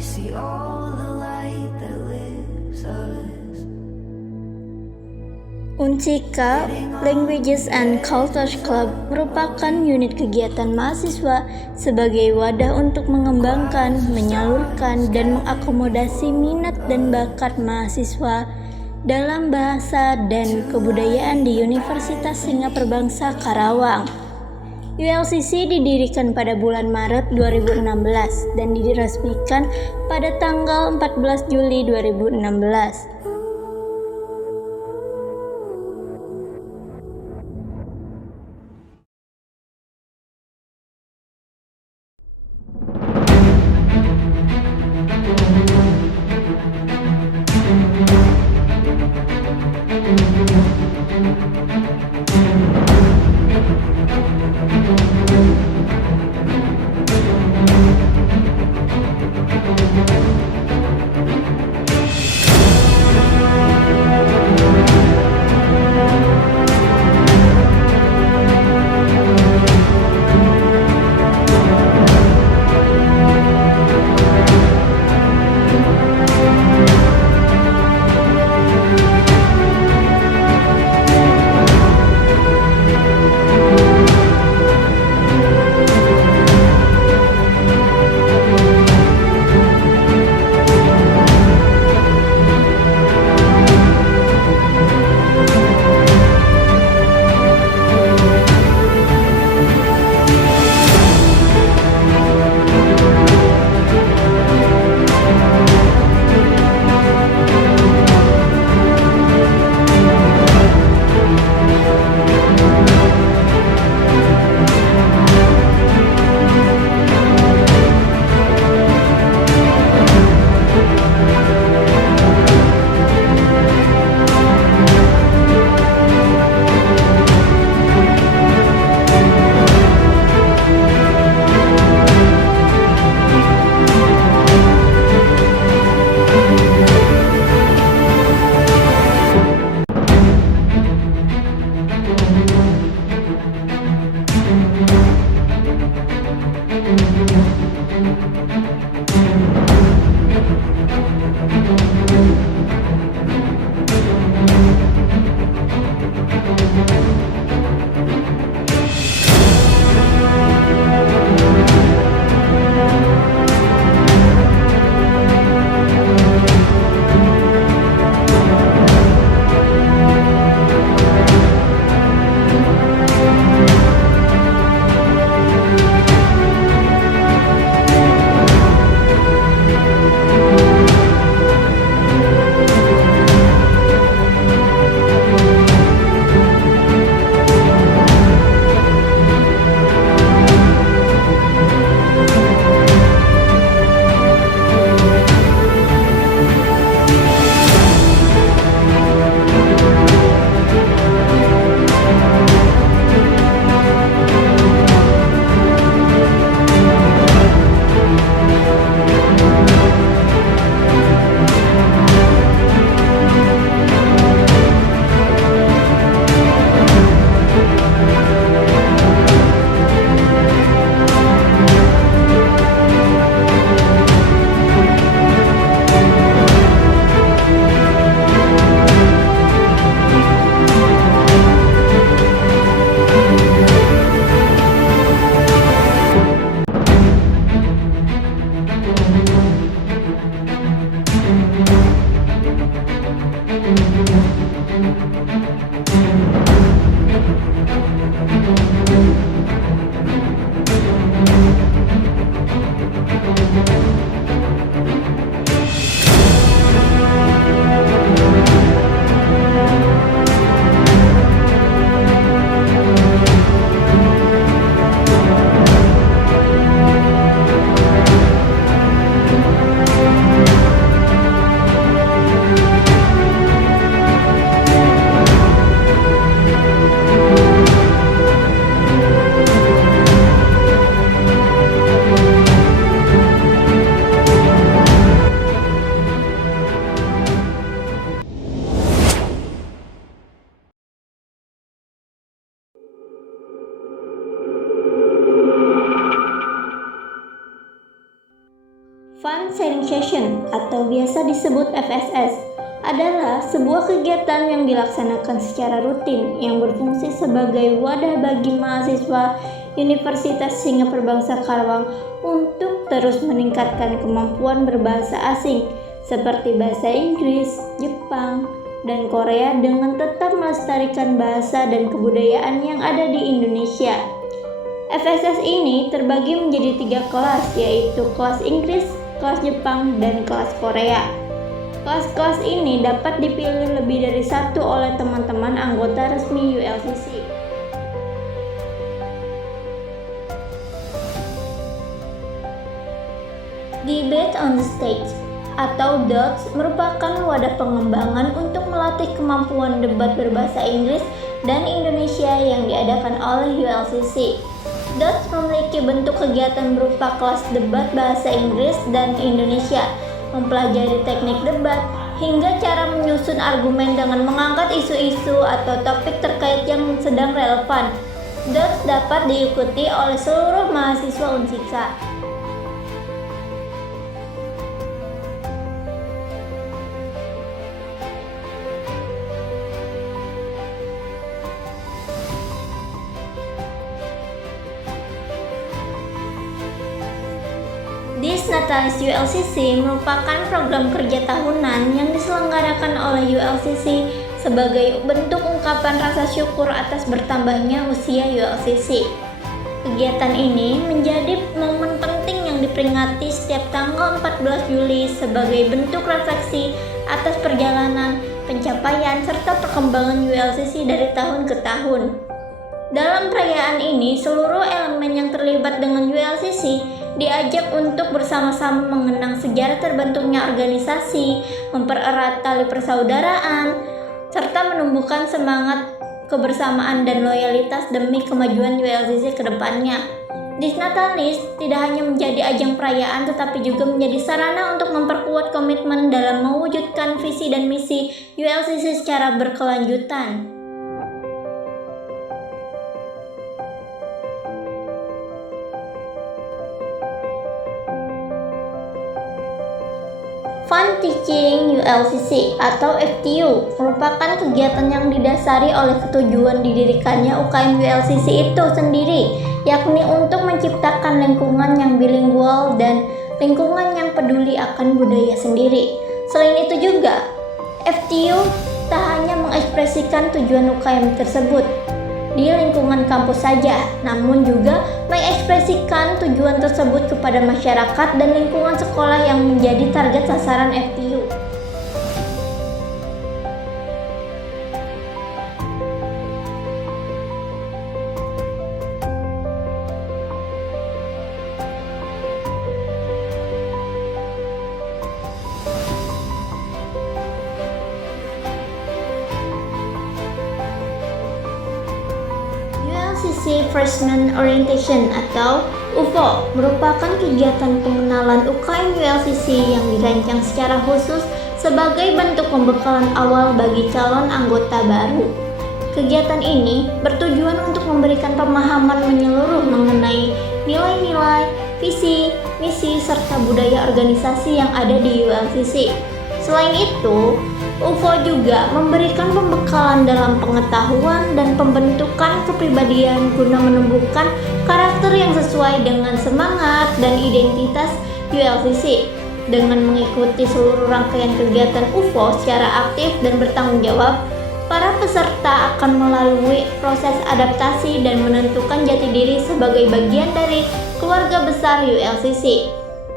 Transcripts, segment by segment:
see all the light that lives us. Uncika Languages and Cultures Club merupakan unit kegiatan mahasiswa sebagai wadah untuk mengembangkan, menyalurkan, dan mengakomodasi minat dan bakat mahasiswa dalam bahasa dan kebudayaan di Universitas Singapura Karawang. ULCC didirikan pada bulan Maret 2016 dan diresmikan pada tanggal 14 Juli 2016. Fund Sharing Session atau biasa disebut FSS adalah sebuah kegiatan yang dilaksanakan secara rutin yang berfungsi sebagai wadah bagi mahasiswa Universitas Singapura Bangsa Karawang untuk terus meningkatkan kemampuan berbahasa asing seperti bahasa Inggris, Jepang, dan Korea dengan tetap melestarikan bahasa dan kebudayaan yang ada di Indonesia. FSS ini terbagi menjadi 3 kelas, yaitu kelas Inggris, kelas Jepang, dan kelas Korea. Kelas-kelas ini dapat dipilih lebih dari satu oleh teman-teman anggota resmi ULCC. Debate on the Stage atau DOTS merupakan wadah pengembangan untuk melatih kemampuan debat berbahasa Inggris dan Indonesia yang diadakan oleh ULCC. DOTS memiliki bentuk kegiatan berupa kelas debat bahasa Inggris dan Indonesia, mempelajari teknik debat, hingga cara menyusun argumen dengan mengangkat isu-isu atau topik terkait yang sedang relevan. DOTS dapat diikuti oleh seluruh mahasiswa Unsika. Disnatalis ULCC merupakan program kerja tahunan yang diselenggarakan oleh ULCC sebagai bentuk ungkapan rasa syukur atas bertambahnya usia ULCC. Kegiatan ini menjadi momen penting yang diperingati setiap tanggal 14 Juli sebagai bentuk refleksi atas perjalanan, pencapaian, serta perkembangan ULCC dari tahun ke tahun. Dalam perayaan ini, seluruh elemen yang terlibat dengan ULCC diajak untuk bersama-sama mengenang sejarah terbentuknya organisasi, mempererat tali persaudaraan, serta menumbuhkan semangat kebersamaan dan loyalitas demi kemajuan ULCC ke depannya. Disnatalis tidak hanya menjadi ajang perayaan tetapi juga menjadi sarana untuk memperkuat komitmen dalam mewujudkan visi dan misi ULCC secara berkelanjutan. Fun Teaching ULCC atau FTU merupakan kegiatan yang didasari oleh ketujuan didirikannya UKM ULCC itu sendiri, yakni untuk menciptakan lingkungan yang bilingual dan lingkungan yang peduli akan budaya sendiri. Selain itu juga, FTU tak hanya mengekspresikan tujuan UKM tersebut di lingkungan kampus saja, namun juga mengekspresikan tujuan tersebut kepada masyarakat dan lingkungan sekolah yang menjadi target sasaran FTU. ULCC Freshman Orientation atau UFO merupakan kegiatan pengenalan UKM ULCC yang dirancang secara khusus sebagai bentuk pembekalan awal bagi calon anggota baru. Kegiatan ini bertujuan untuk memberikan pemahaman menyeluruh mengenai nilai-nilai, visi, misi, serta budaya organisasi yang ada di ULCC. Selain itu, UFO juga memberikan pembekalan dalam pengetahuan dan pembentukan kepribadian guna menumbuhkan karakter yang sesuai dengan semangat dan identitas ULCC. Dengan mengikuti seluruh rangkaian kegiatan UFO secara aktif dan bertanggung jawab, para peserta akan melalui proses adaptasi dan menentukan jati diri sebagai bagian dari keluarga besar ULCC.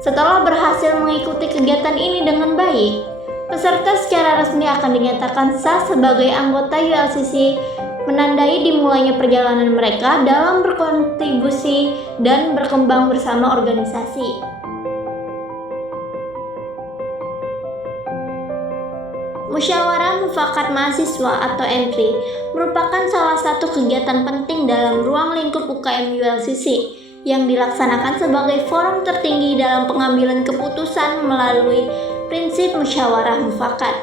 Setelah berhasil mengikuti kegiatan ini dengan baik, peserta secara resmi akan dinyatakan sah sebagai anggota ULCC, menandai dimulainya perjalanan mereka dalam berkontribusi dan berkembang bersama organisasi. Musyawarah Mufakat Mahasiswa atau MPRI merupakan salah satu kegiatan penting dalam ruang lingkup UKM ULCC yang dilaksanakan sebagai forum tertinggi dalam pengambilan keputusan melalui prinsip musyawarah mufakat.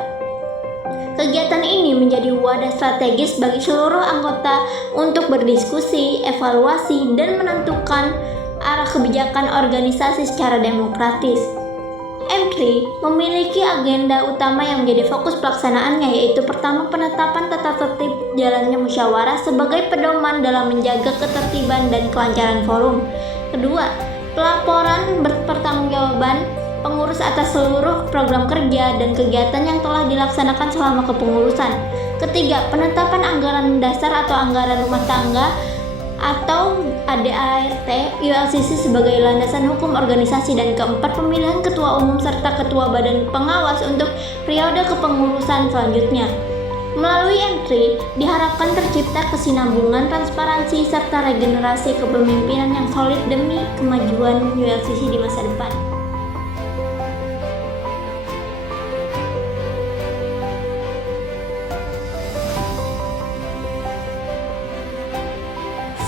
Kegiatan ini menjadi wadah strategis bagi seluruh anggota untuk berdiskusi, evaluasi, dan menentukan arah kebijakan organisasi secara demokratis. M3 memiliki agenda utama yang menjadi fokus pelaksanaannya, yaitu pertama, penetapan tata tertib jalannya musyawarah sebagai pedoman dalam menjaga ketertiban dan kelancaran forum. Kedua, pelaporan berpertanggungjawaban pengurus atas seluruh program kerja dan kegiatan yang telah dilaksanakan selama kepengurusan. Ketiga, penetapan anggaran dasar atau anggaran rumah tangga atau ADART ULCC sebagai landasan hukum organisasi. Dan keempat, pemilihan ketua umum serta ketua badan pengawas untuk periode kepengurusan selanjutnya. Melalui M3 diharapkan tercipta kesinambungan, transparansi, serta regenerasi kepemimpinan yang solid demi kemajuan ULCC di masa depan.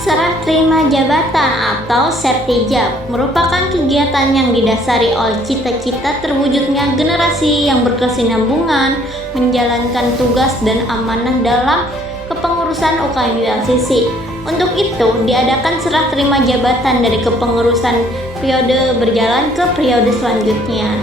Serah terima jabatan atau sertijab merupakan kegiatan yang didasari oleh cita-cita terwujudnya generasi yang berkesinambungan, menjalankan tugas dan amanah dalam kepengurusan UKM ULCC. Untuk itu, diadakan serah terima jabatan dari kepengurusan periode berjalan ke periode selanjutnya.